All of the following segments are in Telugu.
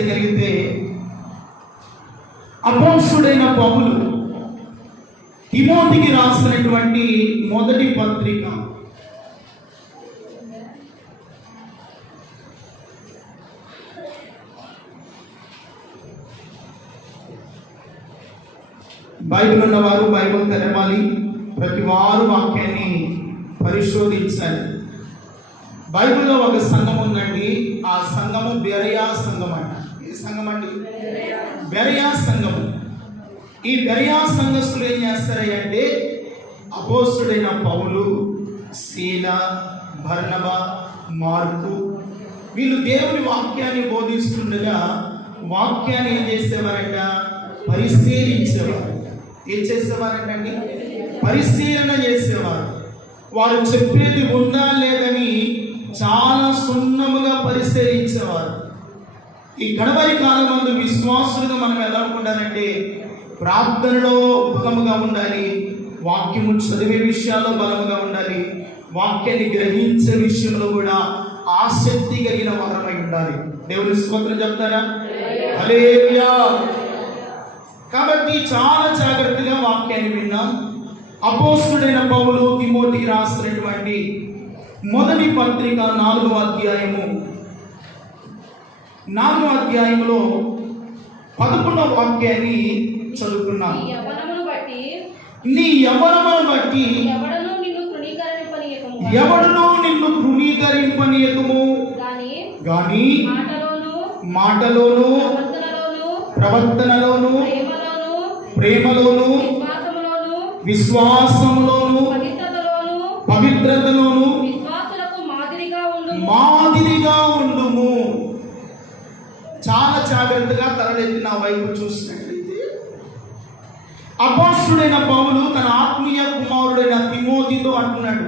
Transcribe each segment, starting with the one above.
జరిగితే అపోస్తలుడైన పౌలు తిమోతికి రాసినటువంటి మొదటి పత్రిక బైబిల్ ఉన్నవారు బైబిల్ తెరవాలి, ప్రతి వారు వాక్యాన్ని పరిశోధించాలి. బైబిల్లో ఒక సంఘం ఉందండి. ఆ సంఘము బెరయా సంఘం అంట. ఏ సంఘం అండి? బెరయా సంఘము. ఈ బెరయా సంఘస్థులు ఏం చేస్తారంటే అపోస్తలుడైన పౌలు, శీల, బర్నబా, మార్కు వీళ్ళు దేవుని వాక్యాన్ని బోధిస్తుండగా వాక్యాన్ని ఏం చేసేవారంట? పరిశీలించేవారు. ఏం చేసేవారంటండి? పరిశీలన చేసేవారు. వారు చెప్పేది ఉందా లేదని చాలా సున్నముగా పరిశీలించేవారు. ఈ గడవరి కాలం మందు విశ్వాసులుగా మనం ఎలా ఉండాలంటే ప్రార్థనలో బలముగా ఉండాలి, వాక్యము చదివే విషయాల్లో బలముగా ఉండాలి, వాక్యాన్ని గ్రహించే విషయంలో కూడా ఆసక్తి కలిగిన వారమై ఉండాలి. దేవుని స్తోత్రం చెప్తారా? హల్లెలూయా. కాబట్టి చాలా జాగ్రత్తగా వాక్యాన్ని విన్నాం. అపోస్తలుడైన పౌలు తిమోతికి రాసినటువంటి మొదటి పత్రిక 4వ అధ్యాయము 4వ అధ్యాయంలో 11వ వాక్యాన్ని చదువుకున్నాం. నీ యవ్వనమును బట్టి ఎవడును నిన్ను తృణీకరింపనీయకము గాని మాటలోను ప్రవర్తనలోను ప్రేమలోను విశ్వాసములోను పవిత్రతలోను మాదిరిగా ఉండుము. చాలా జాగ్రత్తగా తలెత్తి నా వైపు చూసినట్లయితే అపోస్తలుడైన పౌలు తన ఆత్మీయ కుమారుడైన తిమోతితో అంటున్నాడు.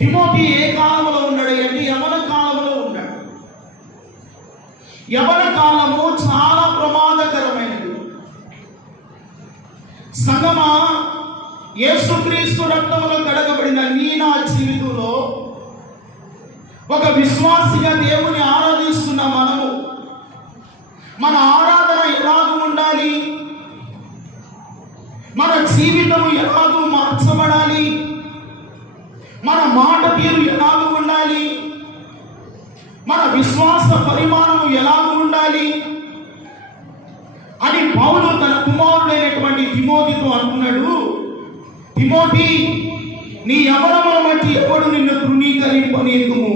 తిమోతి ఏ కాలంలో ఉన్నాడు అంటే యవన కాలంలో ఉన్నాడు. యవన కాలము చాలా ప్రమాదకరమైనది. సంగమా, యేసుక్రీస్తు రక్తములో కడగబడిన నీ నా జీవితంలో ఒక విశ్వాసిగా దేవుని ఆరాధిస్తున్న మనము మన ఆరాధన ఎలాగూ ఉండాలి, మన జీవితము ఎలాగూ మార్చబడాలి, మన మాట తీరు ఎలాగూ ఉండాలి, మన విశ్వాస పరిమాణము ఎలాగూ ఉండాలి అని పౌలు తన కుమారుడైనటువంటి తిమోతితో అంటున్నాడు. తిమోతి, నీ యవ్వనమును బట్టి ఎవడు నిన్ను తృణీకరింపనీయకము,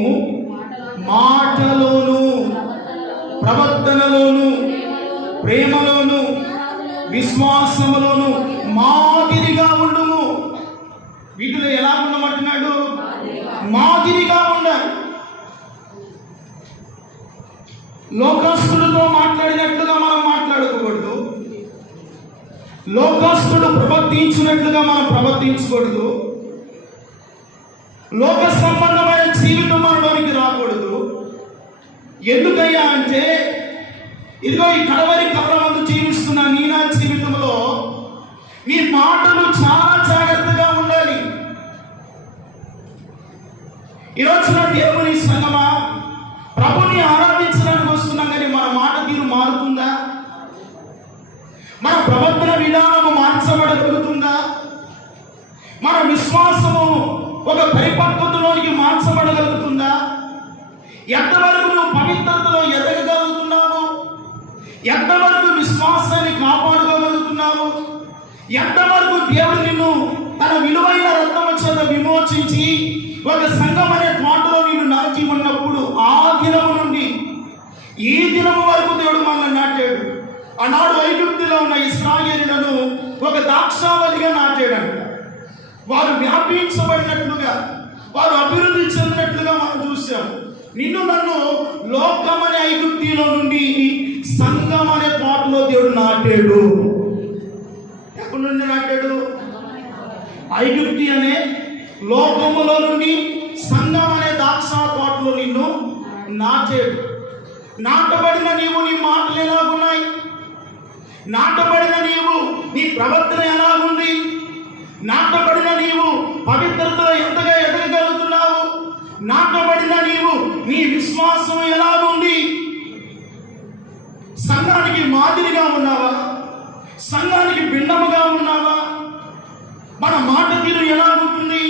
మాటలోను ప్రవర్తనలోను ప్రేమలోను విశ్వాసములోను మాదిరిగా ఉండుము. వీటిలో ఎలా ఉండమంటున్నాడు? మాదిరిగా ఉండాలి. లోకస్తులతో మాట్లాడినట్లుగా మనం మాట్లాడకూడదు, లోకస్తుడు ప్రవర్తించినట్లుగా మనం ప్రవర్తించకూడదు, లోక సంబంధమైన జీవితం మనలోనికి రాకూడదు. ఎందుకయ్యా అంటే ఇదిగో ఈ కడవరి కాలమందు జీవిస్తున్న నీ నా జీవితంలో నీ మాటలు చాలా జాగ్రత్తగా ఉండాలి. ఈరోజున దేవుని సంగమా, ప్రభుని ఆరాధించడానికి వస్తున్నాం కానీ మన మాట తీరు మారుతుందా? మన ప్రవర్తన విధానము మార్చబడగలుగుతుందా? మన విశ్వాసము ఒక పరిపక్వతలోనికి మార్చబడగలుగుతుందా? ఎంతవరకు నువ్వు పవిత్రతలో ఎదగగలుగుతున్నావు? ఎంతవరకు విశ్వాసాన్ని కాపాడుకోగలుగుతున్నావు? ఎంతవరకు దేవుడు నిన్ను తన విలువైన రక్తము చేత విమోచించి ఒక సంఘం అనే తోటలో నిన్ను నాటి ఉన్నప్పుడు ఆ దినము నుండి ఈ దినము వరకు దేవుడు మనల్ని నాటాడు. ఆనాడు ఐగుప్తులో ఉన్న ఇశ్రాయేలులను ఒక ద్రాక్షావళిగా నాటాడంట. వారు వ్యాపించబడినట్లుగా, వారు అభివృద్ధి చెందినట్లుగా మనం చూసాం. నిన్ను నన్ను లోకం అనే ఐగుప్తిలో నుండి సంఘం అనే తోటలో దేవుడు నాటాడు. ఎక్కడి నుండి నాటాడు? ఐగుప్తి అనే లోకములో నుండి సంఘం అనే ద్రాక్ష తోటలో నిన్ను నాటాడు. నాటబడిన నీవు నీ మాటలు ఎలాగున్నాయి? నాటబడిన నీవు నీ ప్రవర్తన ఎలాగుంది? నాటబడిన నీవు పవిత్రతలో ఎంతగా ఎదగగలుగుతున్నావు? నాటబడిన నీవు నీ విశ్వాసం ఎలాగుంది? సంఘానికి మాదిరిగా ఉన్నావా? సంఘానికి భిన్నముగా ఉన్నావా? మన మాట తీరు ఎలా ఉంటుంది?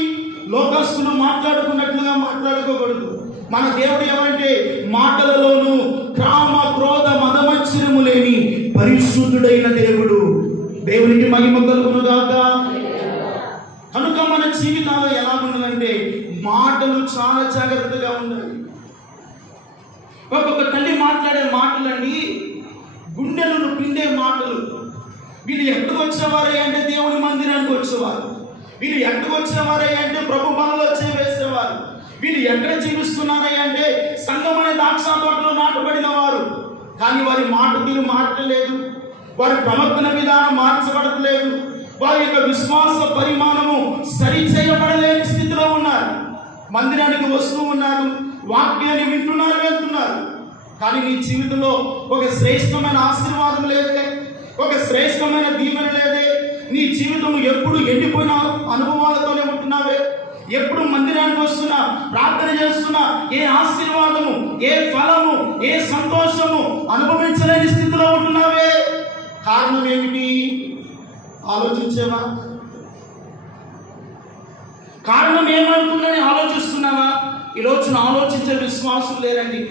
లోకస్తులు మాట్లాడుకున్నట్లుగా మాట్లాడుకోకూడదు. మన దేవుడు ఏమంటే మాటలలోనూ కామ క్రోధ మదమత్సరము లేని పరిశుద్ధుడైన దేవుడు. దేవునికి మహిమ కలుగును గాక. కనుక మన జీవితాలు ఎలా ఉండాలంటే మాటలు చాలా జాగ్రత్తగా ఉండాలి. ఒక్కొక్క తల్లి మాట్లాడే మాటలన్నీ గుండెలను పిండే మాటలు. వీళ్ళు ఎక్కడికి వచ్చేవారే అంటే దేవుని మందిరానికి వచ్చేవారు. వీళ్ళు ఎక్కడికి వచ్చేవారే అంటే ప్రభు పనులు వేసేవారు. వీళ్ళు ఎక్కడ జీవిస్తున్నారే అంటే సంఘమనే ద్రాక్ష తోటలో నాటబడిన వారు. కానీ వారి మాట తీరు మారట్లేదు, వారి ప్రవర్తన విధానం మార్చబడట్లేదు, వారి యొక్క విశ్వాస పరిమాణము సరిచేయబడలేని స్థితిలో ఉన్నారు. మందిరానికి వస్తూ ఉన్నారు, వాక్యాన్ని వింటున్నారు, వెళ్తున్నారు. కానీ నీ జీవితంలో ఒక శ్రేష్టమైన ఆశీర్వాదం లేదే, ఒక శ్రేష్టమైన దీవెన లేదే. నీ జీవితం ఎప్పుడు ఎండిపోయిన అనుభవాలతోనే ఉంటున్నావే. ఎప్పుడు మందిరానికి వస్తున్నా, ప్రార్థన చేస్తున్నా ఏ ఆశీర్వాదము, ఏ ఫలము, ఏ సంతోషము అనుభవించలేని స్థితిలో ఉంటున్నావే. కారణం ఏమిటి? ఆలోచించేవా? కారణం ఏమవుతుందని ఆలోచిస్తున్నావా? ఈ రోజున ఆలోచించే విశ్వాసం లేరండి.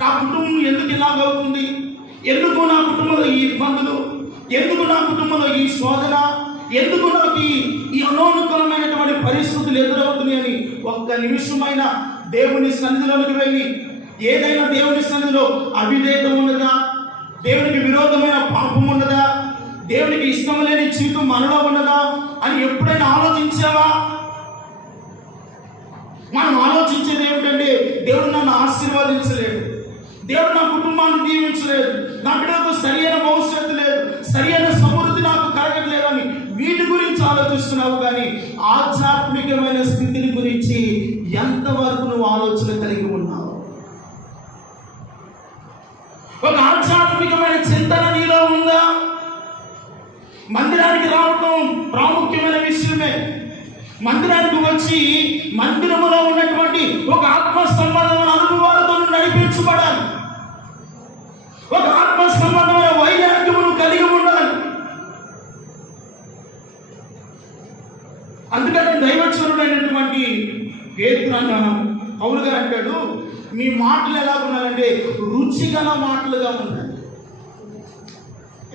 నా కుటుంబం ఎందుకు ఇలాగవుతుంది? ఎందుకు నా కుటుంబంలో ఈ ఇబ్బందులు? ఎందుకు నా కుటుంబంలో ఈ శోధన? ఎందుకు నాకు ఈ అననుకూలమైనటువంటి పరిస్థితులు ఎదురవుతున్నాయి అని ఒక్క నిమిషమైన దేవుని సన్నిధిలోకి వెళ్ళి, ఏదైనా దేవుని సన్నిధిలో అవిధేయత ఉన్నదా? దేవునికి విరోధమైన పాపం ఉన్నదా? దేవునికి ఇష్టం లేని జీవితం మనలో ఉన్నదా అని ఎప్పుడైనా ఆలోచించావా? మనం ఆలోచించేది ఏమిటంటే దేవుడు నన్ను ఆశీర్వదించలేదు, దేవుడు నా కుటుంబాన్ని దీవించలేదు, నా బిడ్డలకు సరియైన భవిష్యత్తు లేదు, సరియైన సమృద్ధి నాకు కలగట్లేదు అని వీటి గురించి ఆలోచిస్తున్నావు. కానీ ఆధ్యాత్మికమైన స్థితిని గురించి ఎంతవరకు నువ్వు ఆలోచన కలిగి ఉన్నావు? ఒక ఆధ్యాత్మికమైన చింతన నీలో ఉందా? మందిరానికి రావటం ప్రాముఖ్యమైన విషయమే. మందిరానికి వచ్చి మందిరములో ఉన్నటువంటి ఒక ఆత్మ సంబంధమైన అనుభవాలతో నడిపించబడాలి. ఒక ఆత్మ సంబంధమైన వైరాగ్యమును కలిగి ఉండాలి. అందుకని దైవచనుడైనటువంటి పౌలు గారు అంటాడు, మీ మాటలు ఎలా ఉండాలంటే రుచిగల మాటలుగా ఉండాలి.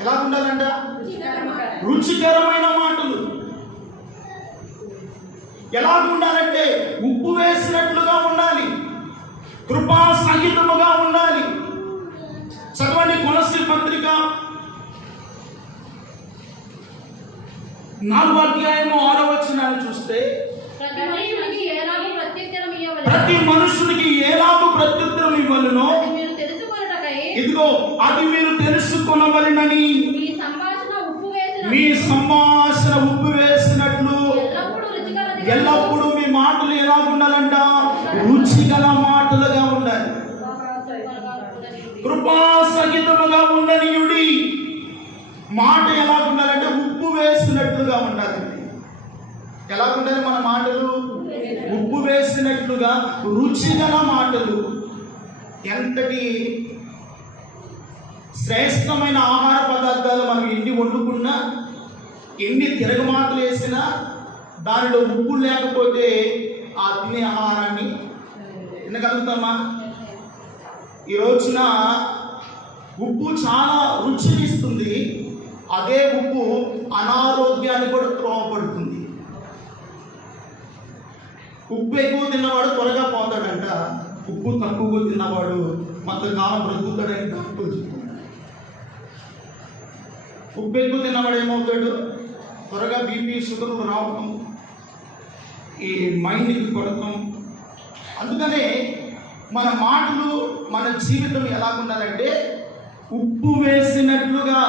ఎలా ఉండాలంట? రుచికరమైన మాటలు. ఎలా ఉండాలంటే ఉప్పు వేసినట్లుగా ఉండాలి, కృపా సహితముగా ఉండాలి. చదవండి కొలస్సీ పత్రిక 4వ అధ్యాయము 6వ వచనాన్ని చూస్తే, ప్రతి మనుషునికి ఎలాగూ ప్రత్యుత్తరం ఇవ్వలునో ఇదిగో అది మీరు తెలుసుకొనవలెనని. మీ సంభాషణ ఉప్పు వేసినట్లు ఎల్లప్పుడూ మీ మాటలు ఎలా ఉండాలంట? రుచిగల మాటలుగా ఉండాలి, కృపా సహితముగా ఉండనియుడి. మాట ఎలా ఉండాలంటే ఉప్పు వేసినట్లుగా ఉండాలండి. ఎలా ఉండాలి మన మాటలు? ఉప్పు వేసినట్లుగా రుచిగల మాటలు. ఎంతటి శ్రేష్టమైన ఆహార పదార్థాలు మనం ఎన్ని వండుకున్నా, ఎన్ని తిరగమాతలు వేసినా దానిలో ఉప్పు లేకపోతే ఆ తినే ఆహారాన్ని తినగలుగుతామా? ఈ రోజున ఉప్పు చాలా రుచినిస్తుంది, అదే ఉప్పు అనారోగ్యాన్ని కూడా త్రోవపడుతుంది. ఉప్పు ఎక్కువ తిన్నవాడు త్వరగా పోతాడంట, ఉప్పు తక్కువగా తిన్నవాడు కొంతకాలం బ్రతుకుతాడని డాక్టర్లు చెప్తున్నారు. ఉప్పు ఎక్కువ తిన్నవాడు ఏమవుతాడు? త్వరగా బీపీ షుగర్లు రావటం, ఈ మైండ్కి కొడతాం. అందుకనే మన మాటలు, మన జీవితం ఎలా ఉండాలంటే ఉప్పు వేసినట్లుగా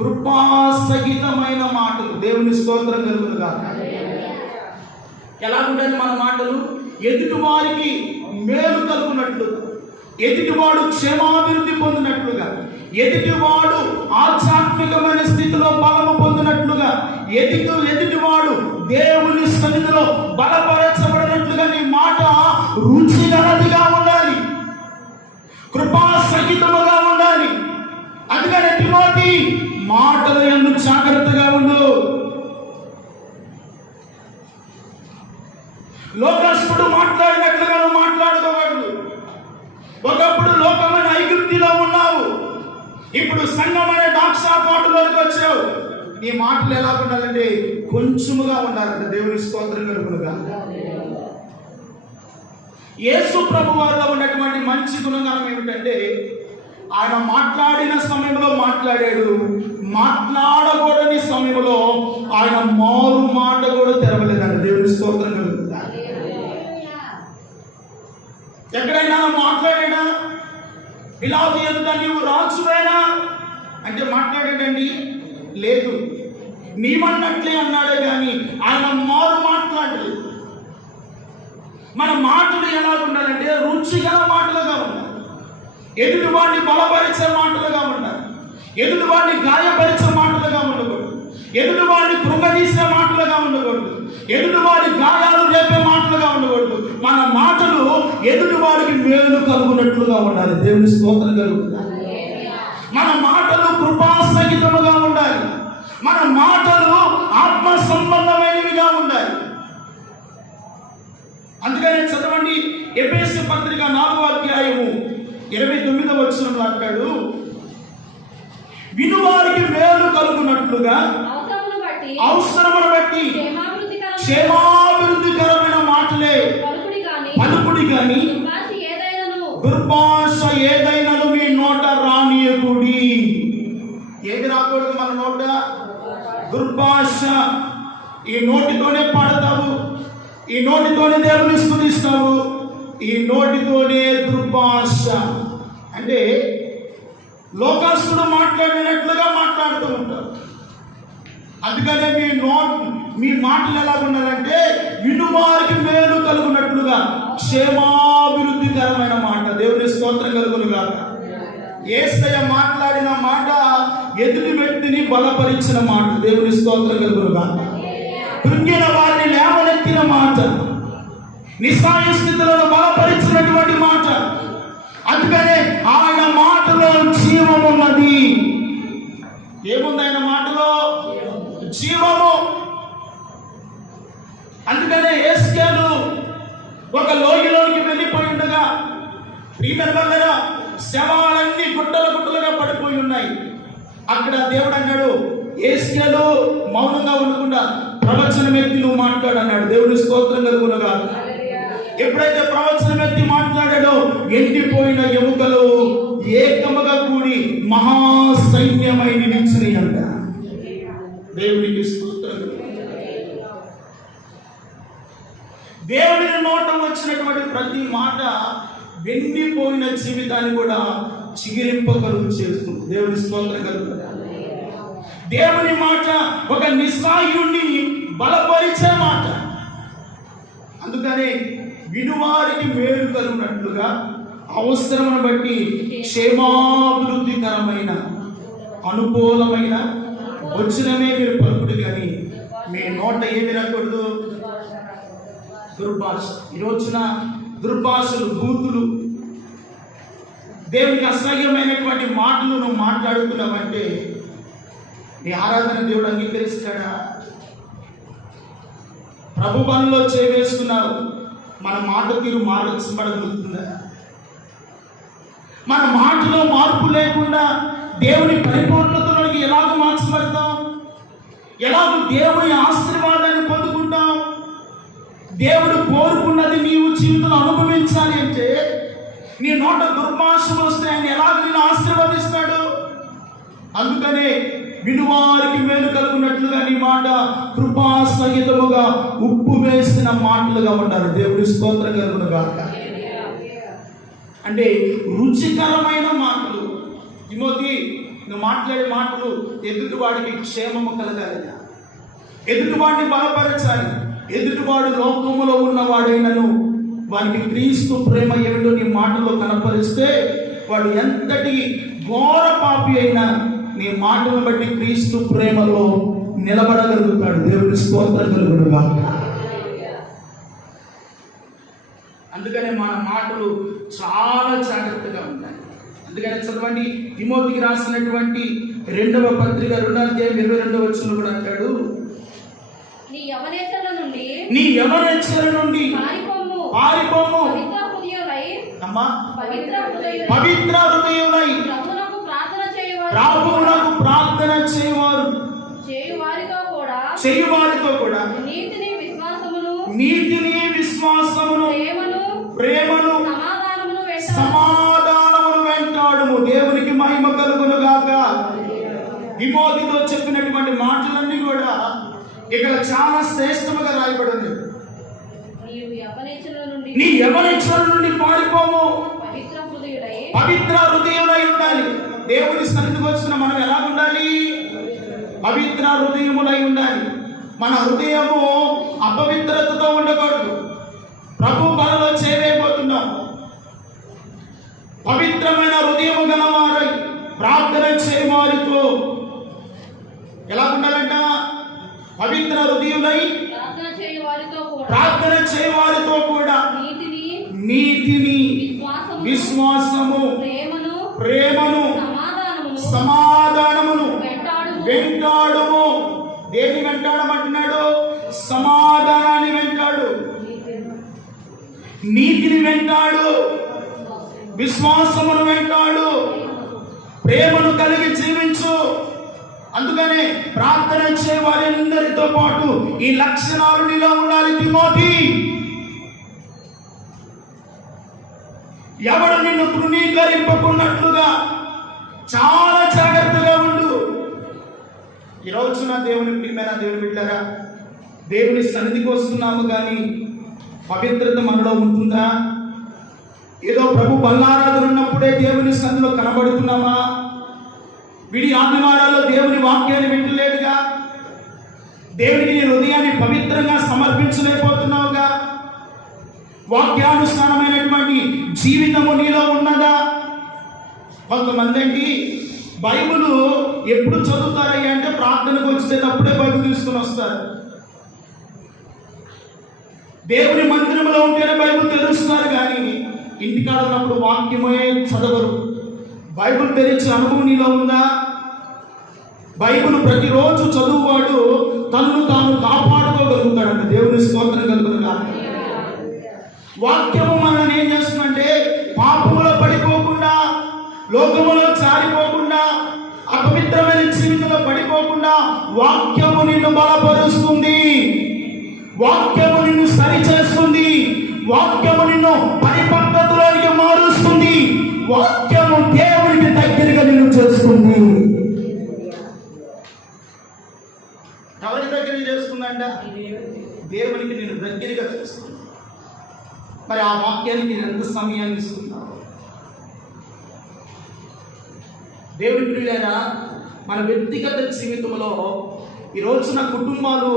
కృపాసహితమైన మాటలు. దేవుని స్తోత్రం కలుగునుగా. ఎలా ఉండాలి మన మాటలు? ఎదుటి వారికి మేలు కలుగునట్లుగా, ఎదుటివాడు క్షేమాభివృద్ధి పొందినట్లుగా, ఎదుటివాడు ఆధ్యాత్మికమైన స్థితిలో బలము పొందినట్లుగా, ఎదుటివాడు దేవుని సన్నిధిలో బలపరచబడినట్లుగా నీ మాట రుచిగలదిగా ఉండాలి, కృపా సహితముగా ఉండాలి. అందుకనే తిమోతి మాటల యందు జాగ్రత్తగా ఉండు. లోకస్తుడు మాట్లాడినట్లుగా నువ్వు మాట్లాడుకోవద్దు. ఒకప్పుడు లోకమైన ఐగుప్తిలో ఉన్నావు, ఇప్పుడు సంఘం అనే ద్రాక్ష తోటలోకి వచ్చావు. నీ మాటలు ఎలా ఉండాలంటే కొంచెముగా ఉండాలంట. దేవుని స్తోత్రం కలుగునుగా. యేసు ప్రభు వారిలో ఉన్నటువంటి మంచి గుణగణం ఏమిటంటే ఆయన మాట్లాడిన సమయంలో మాట్లాడాడు, మాట్లాడకూడని సమయంలో ఆయన మారు మాట కూడా తెరవలేదండి. దేవుని స్తోత్రం కలుగుతుందా? ఎక్కడైనా మాట్లాడాడా? పిలాతు ఎదుట నీవు రాజువేనా అంటే మాట్లాడాడండి? లేదు. నీవన్నట్లే అన్నాడే కానీ ఆయన మారు మాట్లాడలేదు. మన మాటలు ఎలా ఉండాలంటే రుచిగల మాటలుగా ఉండాలి. ఎదుటివాడిని బలపరిచే మాటలుగా ఉండాలి. ఎదుటివాడిని గాయపరిచే మాటలుగా ఉండకూడదు. ఎదుటివాడిని కృంగదీసే మాటలుగా ఉండకూడదు. ఎదుటివాడి గాయాలు రేపే మాటలుగా ఉండకూడదు. మన మాటలు ఎదుటివాడికి మేలు కలుగునట్లుగా ఉండాలి. దేవుని స్తోత్రం కలుగుతుంది. మన మాటలు కృపాసహితముగా ఉండాలి. మన మాటలు ఆత్మ సంబంధమైనవిగా ఉండాలి. అందుకనే చదవండి, ఎఫెసీ పత్రిక 4వ అధ్యాయము 29వ వచనంలో అంటాడు, వినువారికి మేలు కలుగునట్లుగా అవసరమును బట్టి క్షేమాభివృద్ధికరమైన మాటలే పలుకుడి గాని దుర్భాష ఏదైనాను మీ నోట రానియకుడి. ఏది రాకూడదు మన నోట? దుర్భాష. ఈ నోటితోనే పాడతావు, ఈ నోటితోనే దేవుని స్తుతిస్తావు, ఈ నోటితోనే దుర్భాష. అంటే లోకస్తుడు మాట్లాడినట్లుగా మాట్లాడుతూ ఉంటారు. అందుకనే మీ మాటలు ఎలా ఉండాలంటే వినువారికి మేలు కలుగునట్లుగా క్షేమాభివృద్ధికరమైన మాట. దేవుని స్తోత్రం కలుగునుగా. యేసయ్య మాట్లాడిన మాట ఎదుటి వ్యక్తిని బలపరిచిన మాట. దేవుని స్తోత్రం కలుగునుగా. కృంగిన వారిని లేవనెత్తిన మాట, నిస్సహాయ స్థితులను బలపరిచినటువంటి మాట. అందుకనే ఆయన మాటలో జీవం ఉన్నది. ఏముంది ఆయన మాటలో? జీవము. అందుకనే యేస్కేలు ఒక లోయలోనికి వెళ్ళిపోయి ఉండగా ప్రియమైన శవాలన్నీ గుట్టలు గుట్టలుగా పడిపోయి ఉన్నాయి. అక్కడ దేవుడు అన్నాడు, యేస్కేలు మౌనంగా ఉండకుండా ప్రవచనం ఎత్తి నువ్వు మాట్లాడు అన్నాడు. దేవుని స్తోత్రం కలుగునుగా. ఎప్పుడైతే ప్రవచనం ఎత్తి మాట్లాడాడో ఎండిపోయిన ఎముకలు ఏకముగా కూడి మహాసైన్యమై నిలిచినాయి అంట. దేవునికి స్తోత్రం. దేవుని నోట వచ్చినటువంటి ప్రతి మాట వెండిపోయిన జీవితాన్ని కూడా చిగిరింపగలుగు చేస్తుంది. దేవుని స్తోత్రం కలుగునుగా. దేవుని మాట ఒక నిస్సహాయుణ్ణి బలపరిచే మాట. అందుకనే వినువారికి మేలు కలుగునట్లుగా అవసరమును బట్టి క్షేమాభివృద్ధికరమైన అనుకూలమైన వచనమే మీరు పలుకుడు కానీ మీ నోట ఏమి రాకూడదు? దుర్భాష. ఈ రోజున దుర్భాషలు, బూతులు, దేవునికి అసహ్యమైనటువంటి మాటలు నువ్వు మాట్లాడుతున్నావంటే నీ ఆరాధన దేవుడు అంగీకరిస్తాడా? ప్రభు పనిలో చేవేస్తున్నావు, మన మాట తీరు మార్చబడగలుగుతుందా? మన మాటలో మార్పు లేకుండా దేవుని పరిపూర్ణతలోకి ఎలాగ మార్చబడతాం? ఎలాగ దేవుని ఆశీర్వాదాన్ని పొందుకుంటాం? దేవుడు కోరుకున్నది నీవు జీవితంలో అనుభవించాలి అంటే నీ నోట దుర్భాషలు వస్తే ఆయన ఎలాగ నేను ఆశీర్వదిస్తాడు? అందుకనే వినువారికి మేలు కలుగునట్లుగా నీ మాట కృపా సహితముగా ఉప్పు వేసిన మాటలుగా ఉండాలి. దేవుడి స్తోత్రం కలుగునుగా. అంటే రుచికరమైన మాటలు. తిమోతి, నువ్వు మాట్లాడే మాటలు ఎదుటివాడికి క్షేమము కలగాలి, ఎదుటివాడిని బలపరచాలి. ఎదుటివాడు లోకములో ఉన్నవాడైనను వానికి క్రీస్తు ప్రేమ ఏమిటో నీ మాటలో కనపరిస్తే వాడు ఎంతటి ఘోర పాపి అయినా నీ మాటను బట్టి క్రీస్తు ప్రేమలో నిలబడగలుగుతాడు. దేవుని స్తోత్రం కలుగునుగా. అందుకనే మన మాటలు చాలా జాగ్రత్తగా ఉంటాయి. అందుకని చదవండి, తిమోతికి రాసినటువంటి 2వ పత్రిక 2వ అధ్యాయం 22వ వచనంలో కూడా అంటాడు, నీ యవనేచ్ఛల నుండి పారిపోము అమ్మా, పవిత్ర హృదయులై ప్రభువునకు ప్రార్థన చేయవారు చేయువారితో కూడా నీతిని విశ్వాసమును ప్రేమను సమాధానమును వెంటాడుము. దేవునికి మహిమ కలుగును గాక. తిమోతితో చెప్పినటువంటి మాటలన్నీ కూడా ఇక్కడ చాలా శ్రేష్టముగా రాయబడింది. నీ యవనేచ్ఛల నుండి పారిపోము, పవిత్ర హృదయులై ఉండాలి. దేవుని సన్నిధికి వచ్చిన మనం ఎలా ఉండాలి? పవిత్ర హృదయములై ఉండాలి. మన హృదయము అపవిత్రతతో ఉండకూడదు. ప్రభు బలలో చేరైపోతున్నాం. పవిత్రమైన హృదయము గలవారై ప్రార్థన చేయవారితో ఎలా ఉండాలంట? పవిత్ర హృదయులై ప్రార్థన చేయవారితో కూడా నీతిని విశ్వాసము ప్రేమను సమాధానమును వెంటాడుము. దేని వెంటాడమంటున్నాడు? సమాధానాన్ని వెంటాడు, నీతిని వెంటాడు, విశ్వాసమును వెంటాడు, ప్రేమను కలిగి జీవించు. అందుకనే ప్రార్థన చే వారందరితో పాటు ఈ లక్షణాలు నీలో ఉండాలి. తిమోతి, ఎవడు నిన్ను తృణీకరింపకున్నట్లుగా చాలా జాగ్రత్తగా ఉండు. ఈ రోజున దేవుని ప్రియమైన దేవుని బిడ్డలారా, దేవుని సన్నిధికి వస్తున్నాము కానీ పవిత్రత మనలో ఉంటుందా? ఏదో ప్రభు బల్లారాధన ఉన్నప్పుడే దేవుని సన్నిధిలో కనబడుతున్నామా? విడి ఆదివారాల్లో దేవుని వాక్యాన్ని వింటలేదుగా, దేవునికి నీ హృదయాన్ని పవిత్రంగా సమర్పించలేకపోతున్నావుగా, వాక్యానుసారమైనటువంటి జీవితము నీలో ఉన్నదా? కొంతమంది అండి బైబిల్ ఎప్పుడు చదువుతారయ్యా అంటే ప్రార్థనకు వచ్చేటప్పుడే బైబిల్ తీసుకుని వస్తారు. దేవుని మందిరంలో ఉంటేనే బైబిల్ తెలుస్తున్నారు కానీ ఇంటికాడ ఉన్నప్పుడు వాక్యమే చదవరు. బైబిల్ తెరిచే అనుభవం నీలో ఉందా? బైబిల్ ప్రతిరోజు చదువువాడు తనను తాను కాపాడుకోగలుగుతాడంట. దేవుని స్తోత్రం కలుగునుగా. వాక్యము మనల్ని ఏం చేస్తుందంటే పాపములో పడిపోకుండా, లోకములో జారిపోకుండా, అపవిత్రమైన జీవితంలో పడిపోకుండా వాక్యము నిన్ను బలపరుస్తుంది, వాక్యము నిన్ను సరిచేస్తుంది, వాక్యము నిన్ను పరిపక్వతలోనికి మారుస్తుంది, వాక్యము దేవునికి దగ్గరగా నిన్ను చేస్తుంది. ఎవరికి దగ్గరికి చేస్తుందంట? దేవునికి నేను దగ్గరగా చేస్తుంది. మరి ఆ వాక్యానికి నేను ఎంత సమయాన్ని ఇస్తున్నావు? దేవుని ప్రియులైనా మన వ్యక్తిగత జీవితంలో ఈ రోజున కుటుంబాలు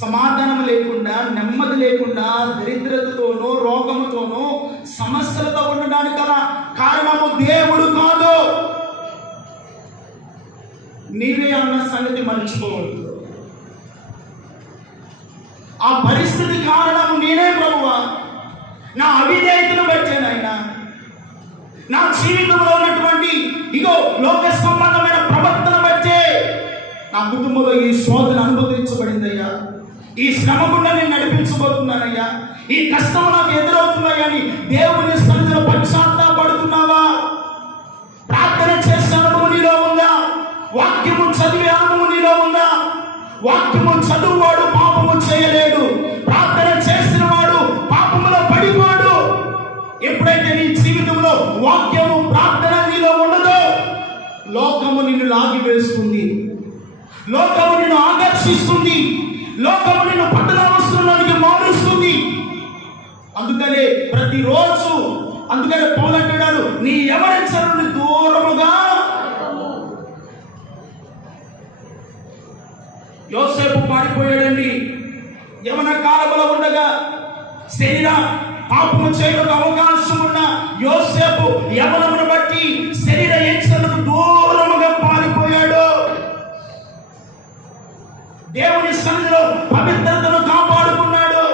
సమాధానం లేకుండా, నెమ్మది లేకుండా, దరిద్రతతోనూ రోగముతోనూ సమస్యలతో ఉండడానికి గల కారణము దేవుడు కాదు. నీవే అన్న సంగతి మర్చిపోవద్దు. ఆ పరిస్థితి కారణము నేనే ప్రభువా, నా అవిధేయతను బట్టేనైనా, నా జీవితంలో ఉన్నటువంటి ఇగో లోక సంబంధమైన ప్రవర్తన బట్టే నా కుటుంబంలో ఈ శోధన అనుభవించబడిందయ్యా, ఈ శ్రమ గుండా నేను నడిపించబోతున్నానయ్యా, ఈ కష్టం నాకు ఎదురవుతున్నాయా అని దేవుని సన్నిధిలో పశ్చాత్తాపడుతున్నావా? ప్రార్థన చేసే అనుభవం నీలో ఉందా? వాక్యము చదివే అనుభవం నీలో ఉందా? వాక్యము చదువువాడు పాపము చేయలేడు, ప్రార్థన చేసిన వాడు పాపములో పడిపోడు. ఎప్పుడైతే నీ జీవితంలో వాక్యము ప్రార్థన నీలో ఉండదో లోకము నిన్ను లాగివేస్తుంది, లోకము నిన్ను ఆకర్షిస్తుంది, లోకము నిన్ను పట్టణావసరంలోనికి మారుస్తుంది. అందుకనే ప్రతిరోజు పౌలు అంటున్నాడు, నీ యవనేచ్ఛల నుండి దూరముగా. యోసేపు పారిపోయాడండి. యవన కాలంలో ఉండగా శరీర పాపము చేయడానికి అవకాశం ఉన్న యోసేపు యవనమును బట్టి శరీర ఇచ్చలకు దూరముగా పారిపోయాడు. దేవుని సన్నిధిలో పవిత్రతను కాపాడుకున్నాడు,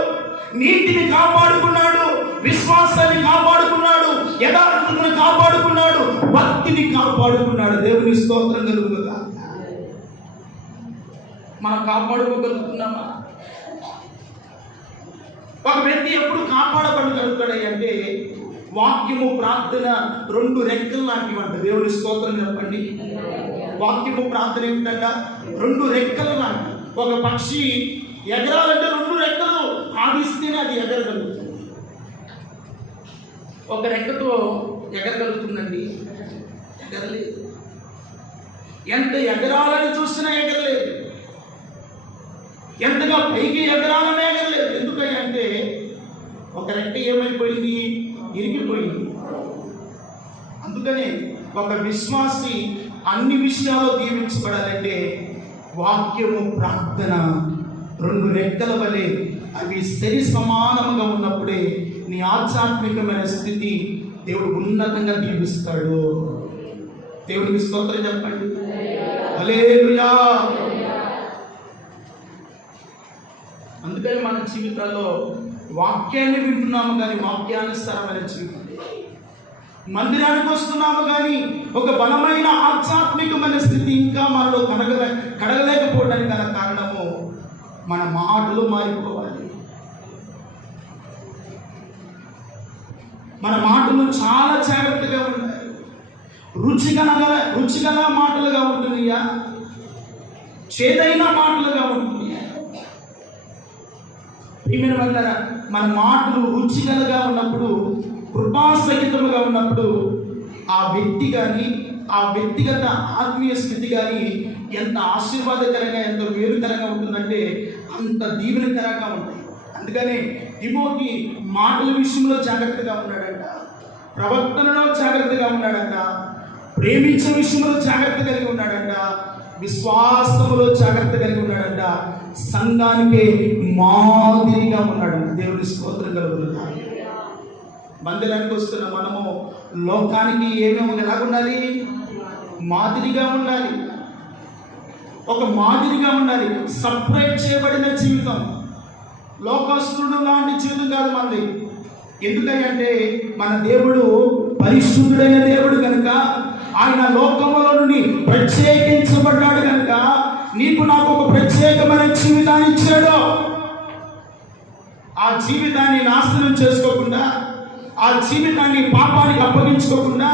నీతిని కాపాడుకున్నాడు, విశ్వాసాన్ని కాపాడుకున్నాడు, యథార్థతను కాపాడుకున్నాడు, భక్తిని కాపాడుకున్నాడు. దేవుని స్తోత్రం కలుగుతుందా? మనం కాపాడుకోగలుగుతున్నామా? ఒక వ్యక్తి ఎప్పుడు కాపాడబడగలుగుతాడంటే వాక్యము ప్రార్థన రెండు రెక్కలు లాంటివి అంట. దేవుని స్తోత్రం చెప్పండి. వాక్యము ప్రార్థన ఏమిటంట? రెండు రెక్కలు లాంటి. ఒక పక్షి ఎగరాలంటే రెండు రెక్కలు ఆడిస్తేనే అది ఎగరగలుగుతుంది. ఒక రెక్కతో ఎగరగలుగుతుందండి? ఎగరలేదు. ఎంత ఎగరాలని చూసినా ఎగరలేదు. ఎంతగా పైకి ఎగరాలనే ఎగరలేదు. ఎందుకంటే ఒక రెక్క ఏమైపోయింది? ఇరిగిపోయింది. అందుకనే ఒక విశ్వాసి అన్ని విషయాల్లో దీవించబడాలంటే వాక్యము ప్రార్థన రెండు రెక్కల వలె అవి సరి సమానముగా ఉన్నప్పుడే నీ ఆధ్యాత్మికమైన స్థితి దేవుడు ఉన్నతంగా దీవిస్తాడు. దేవుడికి స్తోత్రం చెప్పండి. హల్లెలూయా. అందుకని మన జీవితాల్లో వాక్యాన్ని వింటున్నాము కానీ వాక్యానుసారమైన జీవితం లేదు. మందిరానికి వస్తున్నాము కానీ ఒక బలమైన ఆధ్యాత్మికమైన స్థితి ఇంకా మనలో కడగలేకపోవడానికి గల కారణము మన మాటలు మారిపోవాలి. మన మాటలు చాలా జాగ్రత్తగా ఉండాలి. రుచిగల మాటలుగా ఉంటున్నాయా? చేదైన మాటలుగా ఉంటున్నాయా? ప్రియమైన వాళ్ళారా, మన మాటలు రుచిగలగా ఉన్నప్పుడు, కృపాసహితముగా ఉన్నప్పుడు ఆ వ్యక్తి కానీ ఆ వ్యక్తిగత ఆత్మీయ స్థితి కానీ ఎంత ఆశీర్వాదకరంగా, ఎంత మేలుకరంగా ఉంటుందంటే అంత దీవెనకరంగా ఉంటాయి. అందుకనే తిమోతి మాటల విషయంలో జాగ్రత్తగా ఉన్నాడంట, ప్రవర్తనలో జాగ్రత్తగా ఉన్నాడంట, ప్రేమించే విషయంలో జాగ్రత్త కలిగి ఉన్నాడంట, విశ్వాసములో జాగ్రత్త కలిగి ఉన్నాడంట, సంఘానికి మాదిరిగా ఉన్నాడంట. దేవుని స్తోత్రం కలుగుతుంది. మందిరానికి వస్తున్న మనము లోకానికి ఏమేమి ఎలాగుండాలి? మాదిరిగా ఉండాలి. ఒక మాదిరిగా ఉండాలి. సపరేట్ చేయబడిన జీవితం, లోకస్తుడు లాంటి జీవితం కాదు మనది. ఎందుకంటే మన దేవుడు పరిశుద్ధుడైన దేవుడు కనుక, ఆయన లోకములో నుండి ప్రత్యేకించబడ్డాడు కనుక నీకు నాకు ఒక ప్రత్యేకమైన జీవితాన్ని ఇచ్చాడు. ఆ జీవితాన్ని నాశనం చేసుకోకుండా, ఆ జీవితాన్ని పాపానికి అప్పగించుకోకుండా,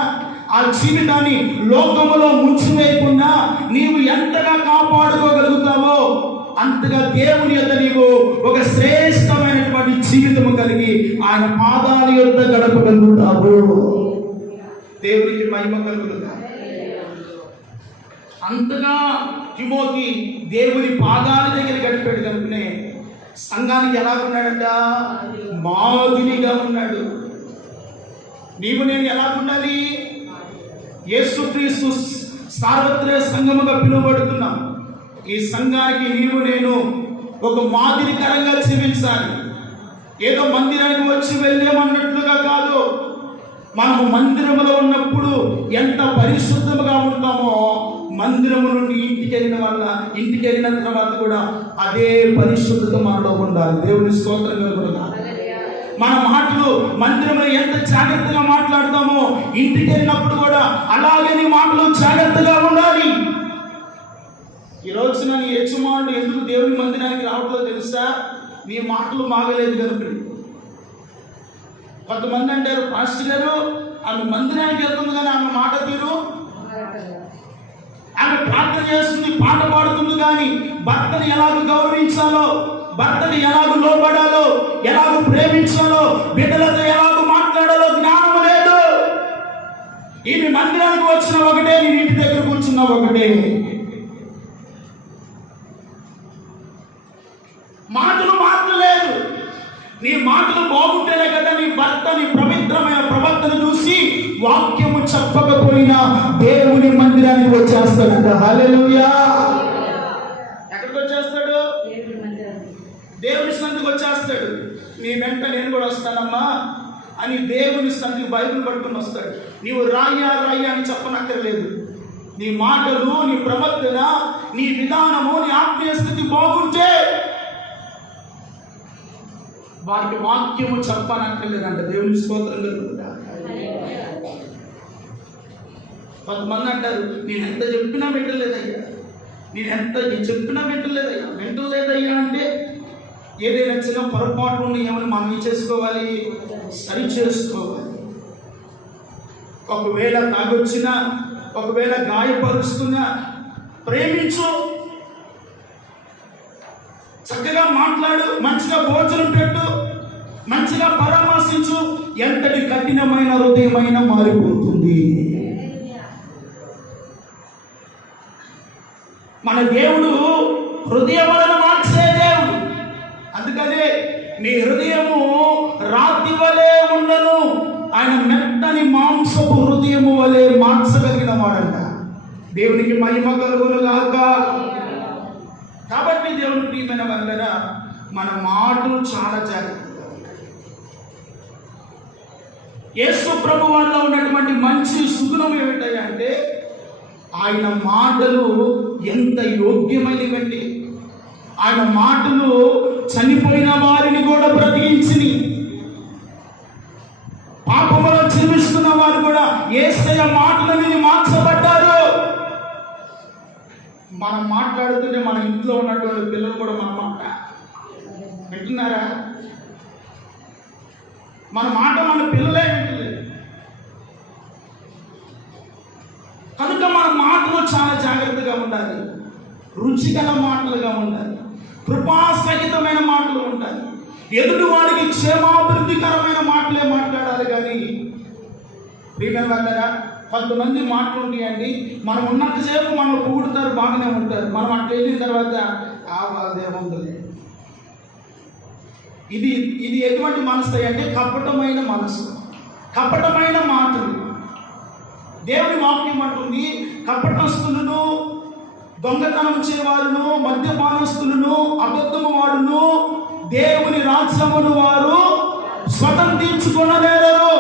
ఆ జీవితాన్ని లోకములో ముంచివేయకుండా నీవు ఎంతగా కాపాడుకోగలుగుతావో అంతగా దేవుని యొద్ద నీవు ఒక శ్రేష్టమైనటువంటి జీవితము కలిగి ఆయన పాదాల యొద్ద గడపగలుగుతావు. దేవునికి మహిమ కలుగుతుంది. అంతగా తిమోతి దేవుని పాదాల దగ్గర గడిపాడు కనుకనే సంఘానికి ఎలా ఉన్నాడంట? మాదిరిగా ఉన్నాడు. నీవు నేను ఎలా ఉండాలి? యేసుక్రీస్తు సార్వత్రిక సంఘముగా పిలువబడుతున్నాం. ఈ సంఘానికి నీవు నేను ఒక మాదిరికరంగా జీవించాలి. ఏదో మందిరానికి వచ్చి వెళ్ళేమన్నట్లుగా కాదు. మనము మందిరములో ఉన్నప్పుడు ఎంత పరిశుద్ధముగా ఉంటామో, మందిరము నుండి ఇంటికి వెళ్ళిన తర్వాత కూడా అదే పరిశుద్ధత మనలో ఉండాలి. దేవుని స్తోత్రం కలుగుతుంది. మన మాటలు మందిరంలో ఎంత జాగ్రత్తగా మాట్లాడతామో ఇంటికి వెళ్ళినప్పుడు కూడా అలాగే నీ మాటలు జాగ్రత్తగా ఉండాలి. ఈ రోజున నీ యజమానుడు ఎందుకు దేవుని మందిరానికి రావట్లేదో తెలుసా? నీ మాటలు మాగలేదు కనుక. కొంతమంది అంటారు, పాస్టర్ గారు ఆమె మందిరానికి వెళ్తుంది కానీ ఆమె మాట తీరు, ఆమె ప్రార్థన చేస్తుంది, పాట పాడుతుంది కానీ భర్తను ఎలాగ గౌరవించాలో, భర్తను ఎలాగ లోబడాలో, ఎలాగ ప్రేమించాలో, బిడ్డలతో ఎలాగ మాట్లాడాలో జ్ఞానం లేదు. ఈమె మందిరానికి వచ్చిన ఒకటే, నీ ఇంటి దగ్గర కూర్చున్న ఒకటే. మాటలు మాట్లాడలేదు. నీ మాటలు బాగుంటేనే కదా నీ భర్త నీ పవిత్రమైన ప్రవర్తన చూసి వాక్యము చెప్పకపోయినా దేవుని మందిరానికి వచ్చేస్తాడంట. హల్లెలూయా. ఎక్కడికి వచ్చేస్తాడు? దేవుని సన్నిధికి వచ్చేస్తాడు. నీ వెంట నేను కూడా వస్తానమ్మా అని దేవుని సన్నిధికి బైబిల్ పట్టుకుని వస్తాడు. నీవు రాయ్యా అని చెప్పనక్కర్లేదు. నీ మాటలు, నీ ప్రవర్తన, నీ విధానము, నీ ఆత్మీయ స్థితి బాగుంటే వారికి వాక్యము చెప్పనక్కర్లేదంట. దేవుని స్తోత్రం కలుగుతుందా? కొంతమంది అంటారు, నేను ఎంత చెప్పినా వింటలేదయ్యా, నేను ఎంత చెప్పినా వింటలేదయ్యా అంటే ఏదైనా చిన్న పొరపాటు ఉన్న ఏమైనా మనం ఏం చేసుకోవాలి, సరి చేసుకోవాలి. ఒకవేళ తాగొచ్చినా, ఒకవేళ గాయపరుస్తున్నా ప్రేమించు, చక్కగా మాట్లాడు, మంచిగా భోజనం పెట్టు, మంచిగా పరామర్శించు. ఎంతటి కఠినమైన హృదయమైన మారిపోతుంది. మన దేవుడు హృదయములను మార్చే దేవుడు. అందుకనే నీ హృదయము రాతి వలె ఉండను, ఆయన మెత్తని మాంసపు హృదయము వలె మార్చగలిగిన వాడంట. దేవునికి మహిమ కలుగును గాక. కాబట్టి దేవుని ప్రియమైన వాళ్ళరా, మన మాటలు చాలా జాగ్రత్తగా ఉంటాయి. యేసు ప్రభు వాళ్ళలో ఉన్నటువంటి మంచి సుగుణం ఏమిటంటే ఆయన మాటలు ఎంత యోగ్యమైనవండి. ఆయన మాటలు చనిపోయిన వారిని కూడా బ్రతికించిని. పాపములో జీవిస్తున్న వారు కూడా యేసయ్య మాటల విని మార్చబడ్డారు. మనం మాట్లాడుతుంటే మన ఇంట్లో ఉన్నటువంటి పిల్లలు కూడా మన మాట వింటున్నారా? మన మాట మన పిల్లలే వింటలేదు. కనుక మన మాటలు చాలా జాగ్రత్తగా ఉండాలి, రుచిగల మాటలుగా ఉండాలి, కృపాసహితమైన మాటలు ఉండాలి. ఎదుటి వాడికి క్షేమాభివృద్ధికరమైన మాటలే మాట్లాడాలి. కానీ ప్రియమైన వాళ్ళరా, కొంతమంది మాటలు ఉంటాయండి, మనం ఉన్నంతసేపు మనం పొగుడుతారు, బాగానే ఉంటారు. మనం అట్లా వెళ్ళిన తర్వాత అదేముంది. ఇది ఎటువంటి మనసు అంటే కపటమైన మనసు, కపటమైన మాటలు. దేవుని వాక్యం అంటుంది, కపటస్తులను, దొంగతనం చేయవారును, మద్యపానస్తులను, అబద్ధము వారును దేవుని రాజ్యమును వారు స్వతంత్రించుకొనలేరు.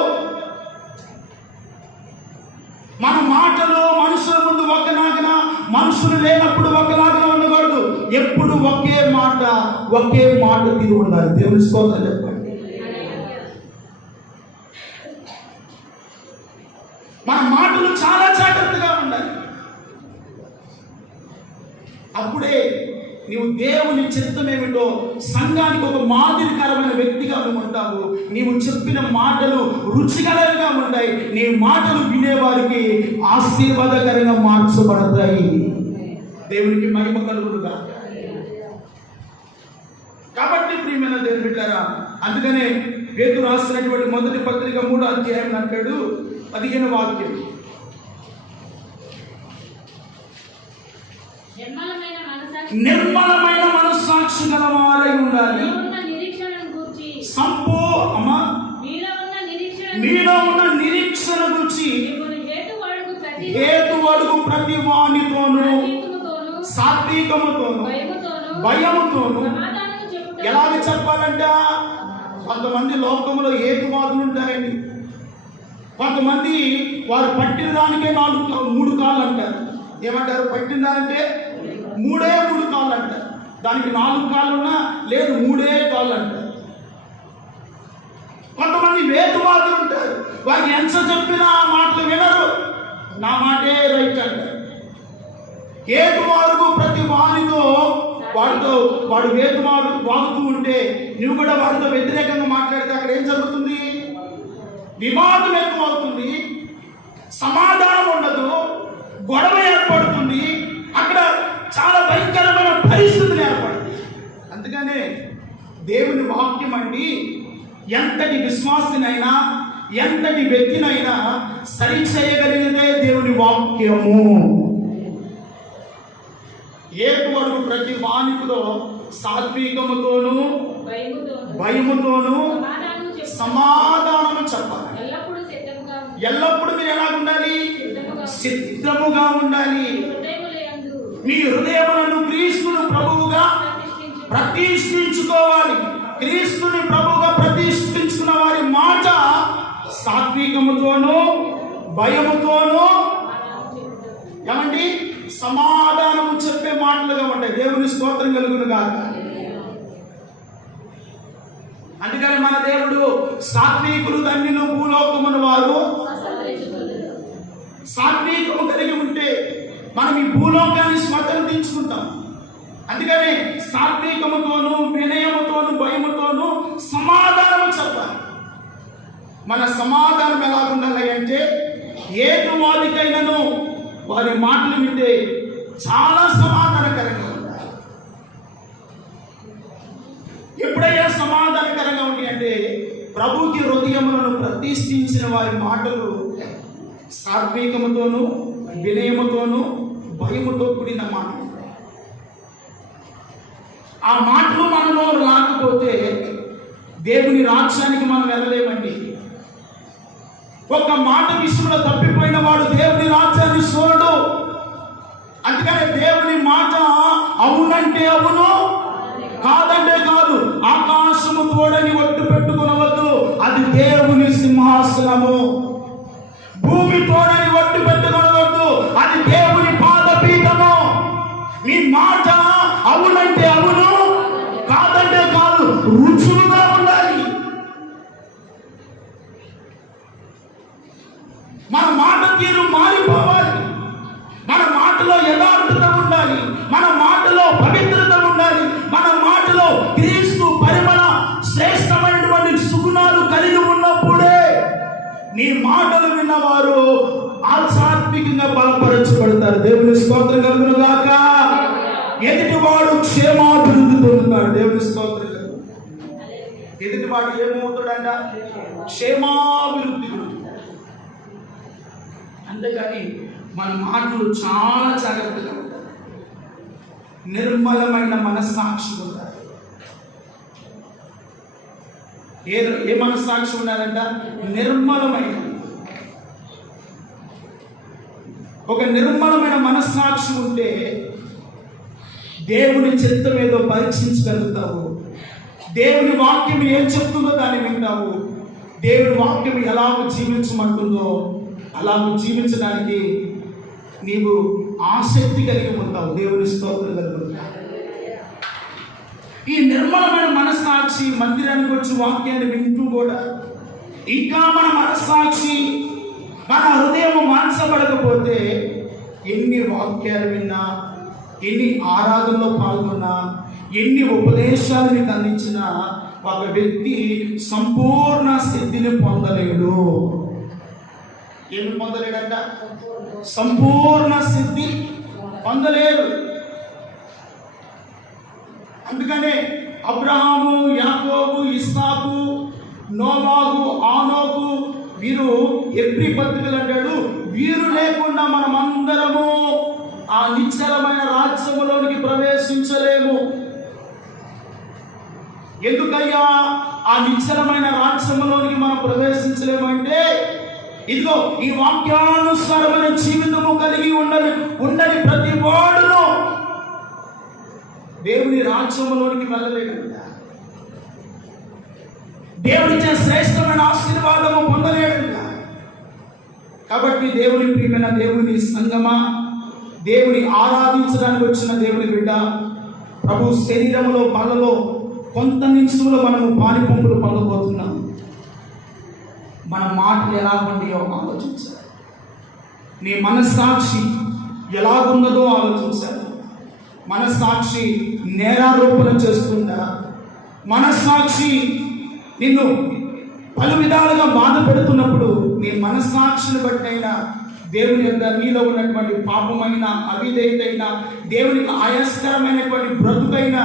మన మాటలు మనుషుల ముందు ఒకలాగా, మనుషులు లేనప్పుడు ఒకలాగా ఉండకూడదు. ఎప్పుడు ఒకే మాట తీరు ఉండాలి. దేవుని స్తోత్రం చెప్పండి. మన మాటలు చాలా జాగ్రత్తగా ఉండాలి. అప్పుడే నీవు దేవుని చిత్తం ఏమిటో సంఘానికి ఒక మాదిరికరమైన వ్యక్తిగా నువ్వు ఉంటావు. నీవు చెప్పిన మాటలు రుచికరంగా ఉంటాయి. నీ మాటలు వినేవారికి ఆశీర్వాదకరంగా మార్చబడతాయి. దేవునికి మహిమ కలుగునుగా. కాబట్టి ప్రియమైన దేవుని బిడ్డలారా, అందుకనే పేతురు రాసినటువంటి మొదటి పత్రిక 3వ అధ్యాయం అంటాడు, 15వ వాక్యం, నిర్మలమైన మనస్సాక్షి గల వారై ఉండాలి. మీలో ఉన్న నిరీక్షణ గురించి హేతువడుగు ప్రతి వానితోను సాత్వికముతోను భయముతోను. ఎలాగ చెప్పాలంట? కొంతమంది లోకంలో హేతువాదులు ఉంటారండి. కొంతమంది వారు పట్టిన దానికే 3 కాళ్ళు అంటారు. ఏమంటారు? పట్టిన దానికే 3 కాళ్ళు అంటారు. దానికి 4 కాళ్ళు ఉన్నా లేదు 3 కాళ్ళు అంటారు. కొంతమంది వేతువాదులు ఉంటారు. వారికి ఎంత చెప్పినా ఆ మాటలు వినరు, నా మాటే రైట్ అంటారు. హేతువాదుకు ప్రతి వానితో వాడు వేతువాడు వాగుతూ ఉంటే నువ్వు కూడా వారితో వ్యతిరేకంగా మాట్లాడితే అక్కడ ఏం జరుగుతుంది? వివాదం ఎక్కువవుతుంది, సమాధానం ఉండదు, గొడవ ఏర్పడుతుంది, అక్కడ చాలా భయంకరమైన పరిస్థితులు ఏర్పడుతుంది. అందుకనే దేవుని వాక్యం అండి ఎంతటి విశ్వాసినైనా ఎంతటి వ్యక్తినైనా సరి చేయగలిగితే దేవుని వాక్యము. ఏడువరకు ప్రతి వానికిలో సాత్వికముతోను భయముతోను సమాధానము చెప్పాలి. ఎల్లప్పుడు మీరు ఎలా ఉండాలి? సిద్ధముగా ఉండాలి. మీ హృదయములను క్రీస్తును ప్రభువుగా ప్రతిష్ఠించుకోవాలి. క్రీస్తుని ప్రభువుగా ప్రతిష్ఠించుకున్న వారి మాట సాత్వికముతోను భయముతోను ఏమండి సమాధానము చెప్పే మాటలుగా ఉంటాయి. దేవుని స్తోత్రం కలుగును గాక. అందుకని మన దేవుడు సాత్వికులు ధన్యులు భూలోకమున వారు సాత్వికము మనం ఈ భూలోకాన్ని స్వతంత్రించుకుంటాం. అందుకని సాత్వికముతోనూ వినయముతోనూ భయముతోనూ సమాధానము చెప్పాలి. మన సమాధానం ఎలా ఉండాలి అంటే ఏటువాదికైనను వారి మాటలు వింటే చాలా సమాధానకరంగా ఉండాలి. ఎప్పుడైనా సమాధానకరంగా ఉంటాయి అంటే ప్రభుకి హృదయములను ప్రతిష్ఠించిన వారి మాటలు సాత్వికముతోనూ వినయముతోనూ భయముతో కూడిన మాటలు. ఆ మాటలు మనలో రాకపోతే దేవుని రాజ్యానికి మనం వెళ్ళలేమండి. ఒక్క మాట విషయంలో తప్పిపోయిన వాడు దేవుని రాజ్యాన్ని చూడడు. అందుకనే దేవుని మాట అవునంటే అవును, కాదంటే కాదు. ఆకాశము తోడని ఒట్టు పెట్టుకునవద్దు, అది దేవుని సింహాసనము. భూమి తోడని ఒట్టు పెట్టుకునవద్దు, అది దేవుని పాదపీఠము. మీ మాట అవునంటే అవును, కాదంటే కాదు, రుచులుగా ఉండాలి. మన మాట తీరు మారిపోవాలి. మన మాటలో యథార్థత ఉండాలి. మన మాటలో పవిత్రత ఉండాలి. మన మాటలో క్రీస్తు పరిమళ శ్రేష్టమైనటువంటి సుగుణాలు కలిగి ఉన్నప్పుడే నీ మాటలు విన్నవారు ఆధ్యాత్మికంగా బలపరచబడతారు. దేవుని స్తోత్రం కలుగును గాక. ఎదుటివాడు క్షేమాభివృద్ధి పొందుతాడు. దేవుని స్తోత్రం. ఎదుటివాడు ఏమవుతాడంట? క్షేమాభివృద్ధి. అంతేగాని మన మాటలు చాలా జాగ్రత్తగా ఉంటాయి. నిర్మలమైన మనస్సాక్షి ఉండాలి. ఏ మనస్సాక్షి ఉండాలంట? నిర్మలమైన. ఒక నిర్మలమైన మనస్సాక్షి ఉంటే దేవుని చిత్తం ఏదో పరీక్షించగలుగుతావు. దేవుని వాక్యం ఏం చెప్తుందో దాన్ని వింటావు. దేవుని వాక్యం ఎలాగో జీవించమంటుందో అలాగూ జీవించడానికి నీవు ఆసక్తి కలిగి ఉంటావు. దేవుని స్తోత్రం కలుగుతావు. ఈ నిర్మలమైన మనస్సాక్షి మందిరానికి వచ్చి వాక్యాన్ని వింటూ కూడా ఇంకా మన మనస్సాక్షి మన హృదయం మార్చబడకపోతే ఎన్ని వాక్యాలు విన్నా, ఎన్ని ఆరాధనలో పాల్గొన్నా, ఎన్ని ఉపదేశాలు నీకు అందించినా ఒక వ్యక్తి సంపూర్ణ సిద్ధిని పొందలేడు. ఏమి పొందలేడంట? సంపూర్ణ సిద్ధి పొందలేడు. అందుకనే అబ్రహాము, యాకోబు, ఇస్సాకు, నోవాహు, ఆనోకు వీరు ఎబ్రీ పత్రికలు అంటాడు, వీరు లేకుండా మనం అందరము ఆ నిశ్చలమైన రాజ్యములోనికి ప్రవేశించలేము. ఎందుకయ్యా ఆ నిశ్చలమైన రాజ్యములోనికి మనం ప్రవేశించలేము అంటే, ఇదిగో ఈ వాక్యానుసారమైన జీవితము కలిగి ఉండని ప్రతి వాడును దేవుని రాజ్యములోనికి వెళ్ళలేడంట. దేవుడిచ్చే శ్రేష్టమైన ఆశీర్వాదము పొందలేడంట. కాబట్టి దేవుని ప్రియమైన దేవుని సంగమా, దేవుని ఆరాధించడానికి వచ్చిన దేవుని బిడ్డ, ప్రభు శరీరములో బలలో కొంత నిమిషంలో మనము పానిపంపులు పొందబోతున్నాం. మన మాటలు ఎలా ఉండయో ఆలోచించాలి. నీ మనస్సాక్షి ఎలాగున్నదో ఆలోచించాలి. మనస్సాక్షి నేరారోపణ చేస్తుందా? మనస్సాక్షి నిన్ను పలు విధాలుగా బాధ పెడుతున్నప్పుడు నీ మనస్సాక్షిని బట్టి అయినా దేవుని యొక్క నీలో ఉన్నటువంటి పాపమైన, అవిధేయతైన, దేవునికి ఆయాస్కరమైనటువంటి బ్రతుకైనా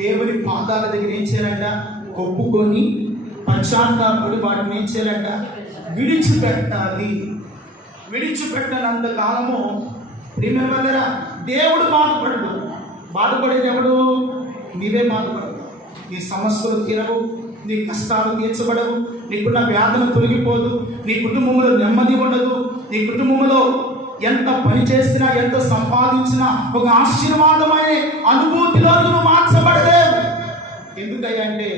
దేవుని పాదాల దగ్గర ఏం చేయాలంట? ఒప్పుకొని పశ్చాత్తాపడి వాటిని ఏం చేయాలంట? విడిచిపెట్టాలి. విడిచిపెట్టనంత కాలము ప్రియమైన దేవుడు బాధపడడు. బాధపడేది ఎవడు? నీవే బాధపడవు. నీ సమస్యలు తీరవు, నీ కష్టాలు తీర్చబడవు, నీకున్న వ్యాధులు తొలగిపోదు, నీ కుటుంబంలో నెమ్మది ఉండదు. నీ కుటుంబంలో ఎంత పని చేసినా, ఎంత సంపాదించినా ఒక ఆశీర్వాదమనే అనుభూతిలో నువ్వు మార్చబడలేవు. ఎందుకయ్యా అంటే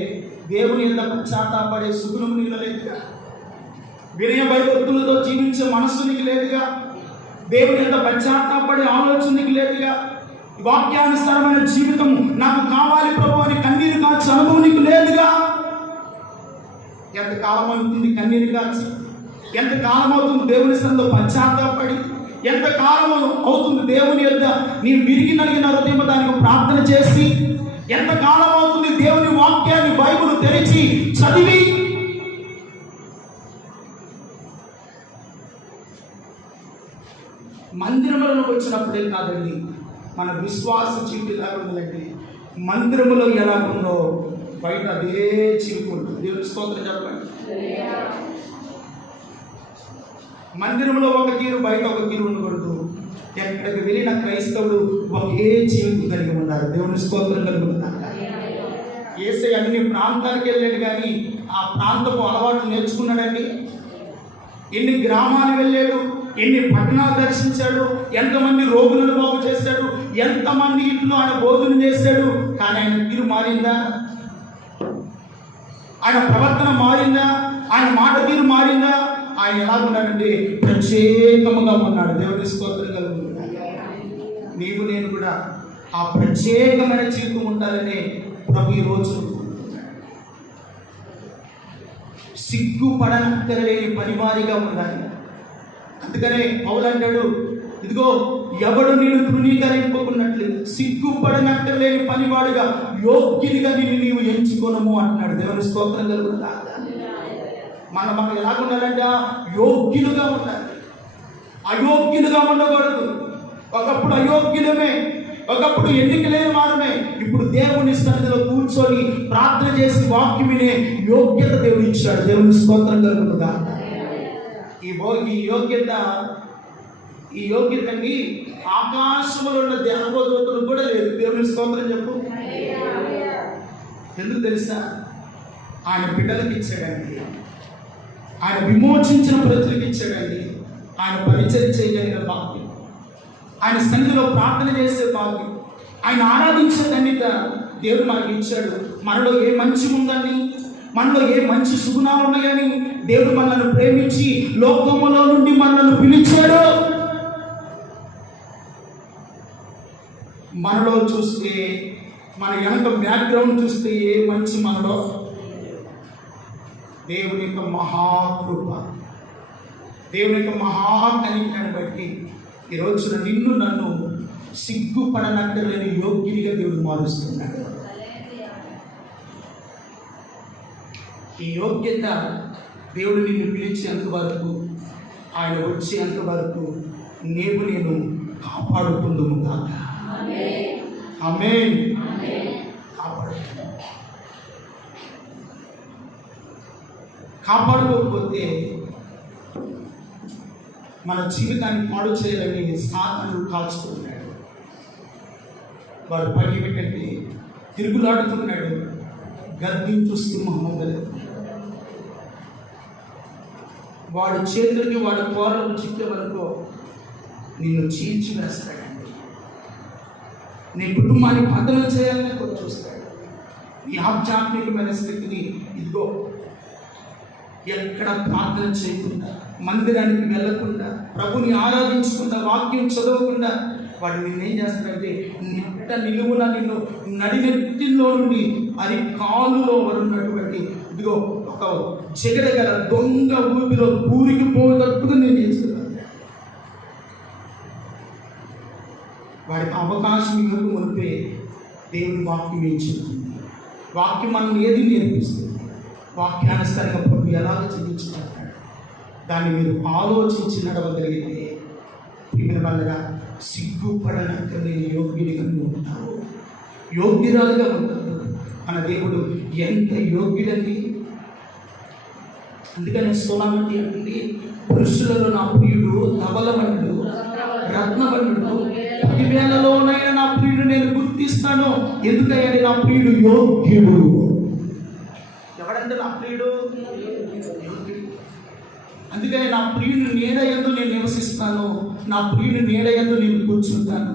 దేవుని ఎంత పశ్చాత్తాపడే సుగుణం నీకు లేదుగా. వినయ భయభక్తులతో జీవించే మనస్సు నీకు లేదుగా. దేవుని ఎంత పశ్చాత్తాపడే ఆలోచన నీకు లేదుగా. వాక్యానుసారమైన జీవితం నాకు కావాలి ప్రభు అని కన్నీరు కాల్చి అనుభవం నీకు లేదుగా. ఎంతకాలం అవుతుంది కన్నీరు కాల్చి? ఎంతకాలం అవుతుంది దేవుని సన్నిధిలో పశ్చాత్తాపడి? ఎంత కాలం అవుతుంది దేవుని యొద్ద నీ విరిగి నలిగిన హృదయం దానికి ప్రార్థన చేసి? ఎంత కాలం అవుతుంది దేవుని వాక్యాన్ని బైబిల్ తెరిచి చదివి? మందిరంలోకి వచ్చినప్పుడే కాదండి మన విశ్వాస జీవితం ఎలా ఉందంటే, మందిరంలో ఎలా ఉందో బయట అదే జీవితం ఉంటుంది. దేవుని స్తోత్రం చెప్పండి. మందిరంలో ఒక తీరు, బయట ఒక తీరు ఉండకూడదు. ఎక్కడికి వెళ్ళిన క్రైస్తవుడు ఒకే జీవితం కలిగి ఉన్నారు. దేవుని స్తోత్రం కలిగి ఉన్నారు. యేసయ్య అన్ని ప్రాంతాలకు వెళ్ళాడు, కానీ ఆ ప్రాంతపు అలవాటు నేర్చుకున్నాడండి. ఎన్ని గ్రామాలు వెళ్ళాడు, ఎన్ని పట్టణాలు దర్శించాడు, ఎంతమంది రోగులను బాగు చేశాడు, ఎంతమంది ఇంట్లో ఆయన బోధన చేశాడు. కానీ ఆయన తీరు మారిందా? ఆయన ప్రవర్తన మారిందా? ఆయన మాట తీరు మారిందా? ఆయన ఎలా ఉన్నాడంటే ప్రత్యేకముగా ఉన్నాడు. దేవుని స్తోత్రం కలుగుతుంది. నీవు నేను కూడా ఆ ప్రత్యేకమైన జీవితం ఉండాలని ప్రభు ఈ రోజు సిగ్గుపడనక్కరలేని పనివారిగా ఉండాలి. అందుకనే పౌలు అంటాడు, ఇదిగో ఎవడు నేను తృణీకరింపకున్నట్లు సిగ్గుపడనక్కరలేని పనివాడిగా యోగ్యునిగా నీవు ఎంచుకోనము అంటున్నాడు. దేవుని స్తోత్రం కలుగుతుందా? మనం ఎలాగ ఉండాలంటే యోగ్యులుగా ఉండాలి, అయోగ్యులుగా ఉండకూడదు. ఒకప్పుడు అయోగ్యులమే, ఒకప్పుడు ఎన్నిక లేని వారమే. ఇప్పుడు దేవుని సన్నిధిలో కూర్చొని ప్రార్థన చేసి వాక్యం వినే యోగ్యత దేవుడు ఇచ్చాడు. దేవుని స్తోత్రం కలుగుతుందా? ఈ యోగ్యత అండి ఆకాశంలో ఉన్న దేవదూతలకు కూడా లేదు. దేవుని స్తోత్రం చెప్పు. ఎందుకు తెలుసా? ఆయన బిడ్డలకు ఇచ్చాడండి, ఆయన విమోచించిన ప్రజలకు ఇచ్చాడండి. ఆయన పరిచయం చేయగలిగిన భాగ్యం, ఆయన సన్నిధిలో ప్రార్థన చేసే భాగ్యం, ఆయన ఆరాధించే ధన్యత దేవుడు మనకి ఇచ్చాడు. మనలో ఏ మంచి ఉందని, మనలో ఏ మంచి సుగుణాలు ఉన్నాయని దేవుడు మనల్ని ప్రేమించి లోకములో నుండి మనల్ని పిలిచాడు. మనలో చూస్తే, మన వెనక బ్యాక్గ్రౌండ్ చూస్తే ఏ మంచి మనలో, దేవుని యొక్క మహాకృప, దేవుని యొక్క మహాకనికరాన్ని బట్టి ఈరోజు నిన్ను నన్ను సిగ్గుపడనక్కర్లేని యోగ్యునిగా దేవుడు మారుస్తున్నాడు. ఈ యోగ్యత దేవుడు నిన్ను పిలిచేంత వరకు, ఆయన వచ్చేంత వరకు నేను కాపాడుకుందుము కాక. ఆమేన్. కాపాడుకోకపోతే మన జీవితాన్ని పాడు చేయాలని సాతానుడు కాల్చుకుంటున్నాడు. వాడు పని పెట్టండి తిరుగులాడుతున్నాడు, గర్భించు సింహం వలె. వాడు చేతులకి వాడు కోరలు చిక్కే వరకు నిన్ను చీల్చి వేస్తాడండి. నీ కుటుంబాన్ని పతనం చేయాలని కూడా చూస్తాడు. నీ ఆధ్యాత్మికమైన స్థితిని ఇదిగో ఎక్కడ ప్రార్థన చేయకుండా, మందిరానికి వెళ్ళకుండా, ప్రభుని ఆరాధించకుండా, వాక్యం చదవకుండా వాడు నిన్నేం చేస్తాడంటే నెట్ట నిలువున నిన్ను నడినెత్తిలో నుండి అది కాలులో ఉన్నటువంటి ఇదిగో ఒక చెగడగల దొంగ ఊపిలో ఊరికి పోయేటట్టుగా నేను చేస్తున్నాను. వాడికి అవకాశం ఇవ్వక మునిపే దేవుని వాక్యం ఏం చెబుతుంది, వాక్యం మనం ఏది నేర్పిస్తుంది, వాక్యానుసారంగా ప్రభు ఎలాగ జీవించుకుంటాడు, దాన్ని మీరు ఆలోచించి నడవగలిగితే ప్రియమైన వాళ్ళగా సిగ్గుపడనక్కర్లేని యోగ్యుడిగా ఉంటారు, యోగ్యురాలుగా ఉంటారు. మన దేవుడు ఎంత యోగ్యుడండి. అందుకని సోలామతి అంటుంది, పురుషులలో నా ప్రియుడు ధవలవనుడు, రత్నవనుడు, 10,000లోనైనా నా ప్రియుడు నేను గుర్తిస్తాను. ఎందుకంటే నా ప్రియుడు యోగ్యుడు. ఎవడంటే నా ప్రియుడు యోగ్యుడు. అందుకని నా ప్రియుని నీడయందు నేను నివసిస్తాను, నా ప్రియుని నీడయందు నేను కూర్చుంటాను.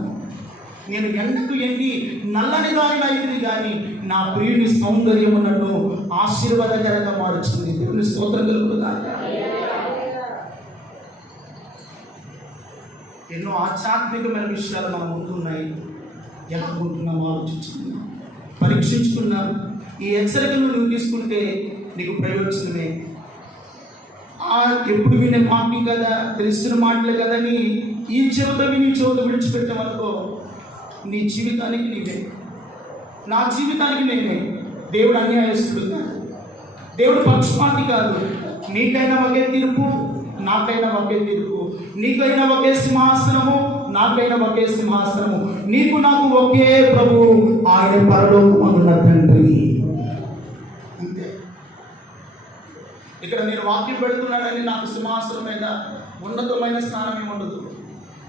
నేను ఎండకు ఎండి నల్లని దారిన అయింది, కానీ నా ప్రియుని సౌందర్యము నన్ను ఆశీర్వాదకరంగా మారుస్తుంది. దేవుని స్తోత్రం కలుగుతుందా? ఎన్నో ఆధ్యాత్మికమైన విషయాలు మన ముందు ఉన్నాయి. ఎలా ఉంటున్నాం ఆలోచించుకున్నాం, పరీక్షించుకున్నాం. ఈ హెచ్చరికలను నువ్వు తీసుకుంటే నీకు ప్రయోజనమే. ఎప్పుడు వినే మాటలు కదా, తెలిసిన మాటలే కదని ఈ చెవితవి నీ చెవిత విడిచిపెట్టామనుకో నీ జీవితానికి నీవే, నా జీవితానికి నేనే. దేవుడు అన్యాయస్తుడు కాదు, దేవుడు పక్షపాతి కాదు. నీకైనా ఒకే తీర్పు, నాకైనా ఒకే తీర్పు. నీకైనా ఒకే సింహాసనము, నాకైనా ఒకే సింహాసనము. నీకు నాకు ఒకే ప్రభు, ఆయన పరలోకమందున్న తండ్రి. అంతే. ఇక్కడ నేను వాక్యం పెడుతున్నానని నాకు సింహాసనం మీద ఉన్నతమైన స్థానం ఉండదు.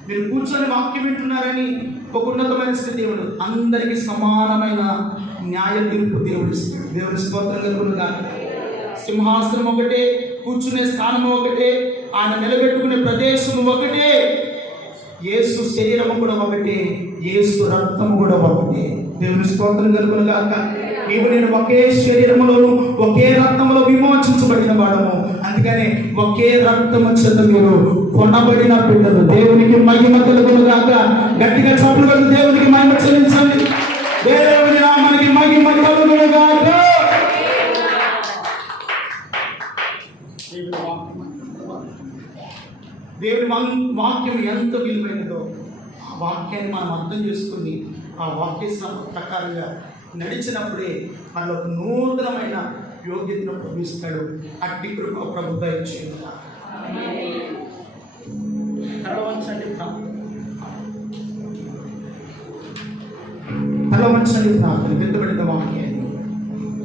మీరు కూర్చొని వాక్యం వింటున్నారని ఒక ఉన్నతమైన స్థితి ఉండదు. అందరికీ సమానమైన న్యాయ తీర్పు దేవుడి స్తోత్రం కలుగునుగా. సింహాసనం ఒకటే, కూర్చునే స్థానం ఒకటే, ఆయన నిలబెట్టుకునే ప్రదేశం ఒకటే, యేసు శరీరము కూడా ఒకటే, యేసు రక్తము కూడా ఒకటే. దేవుని స్తోత్రం కలుగునుగాక. నీవు నేను ఒకే శరీరములోను ఒకే రక్తములో విమోచించబడిన వాడము. అందుకనే ఒకే రక్తము చేత మీరు కొనబడిన బిడ్డలు. దేవునికి మహిమ కలుగునుగాక. గట్టిగా చప్పులు కొట్టి దేవునికి మహిమ చెల్లించండి. దేవుని నామానికి మహిమ కలుగునుగాక. దేవుని వాక్యం ఎంత విలువైనదో ఆ వాక్యాన్ని మనం అర్థం చేసుకుని ఆ వాక్య ప్రకారంగా నడిచినప్పుడే మనలో నూతనమైన యోగ్యతను ప్రవేశిస్తాడు. అట్టి కృప ప్రభు దయచేయండి. తల వంచండి ప్రార్థన. పెద్దబడిన వాక్యం